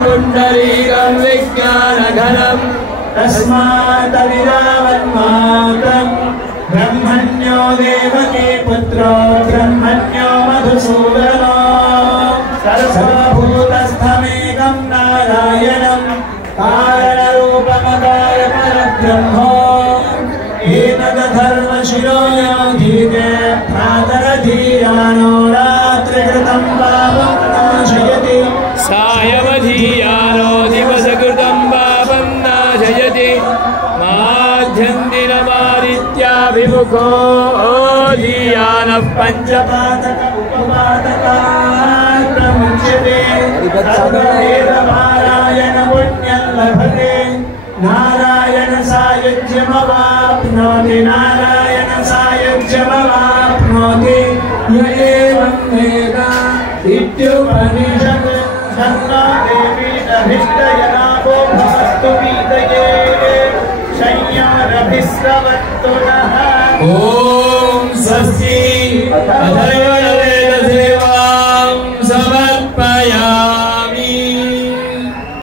पुण्डरीकं विज्ञानघनं तस्मात् विरावन्मात्रं ब्रह्मण्यो देवकी पुत्रो ब्रह्मण्यो मधुसूदनो सर्वभूतस्थमेकं नारायणं कारणरूपमकाय परब्रह्मो एतद्धर्मशिरो याधीते प्रातरधीयानो रात्रिकृतं पापं नाशयति सायवधीयानो दिवसकृतं पापं नाशयति माध्यन्दिनमादित्याभिमुखो धीयानः पञ्चपातक उपपातकान् प्रमुच्यते तद्वेदनारायण पुण्यं लभते नारायण सायुज्यमवाप्नोति नारायण सायुज्यमवाप्नोति य एवं वेद इत्युपनिषत् शन्नो देवी अभिष्टयनाभो भवस्तु पीतये शय्यारभिस्रवन्तु नः ॐ स्वस्ति अथर्वण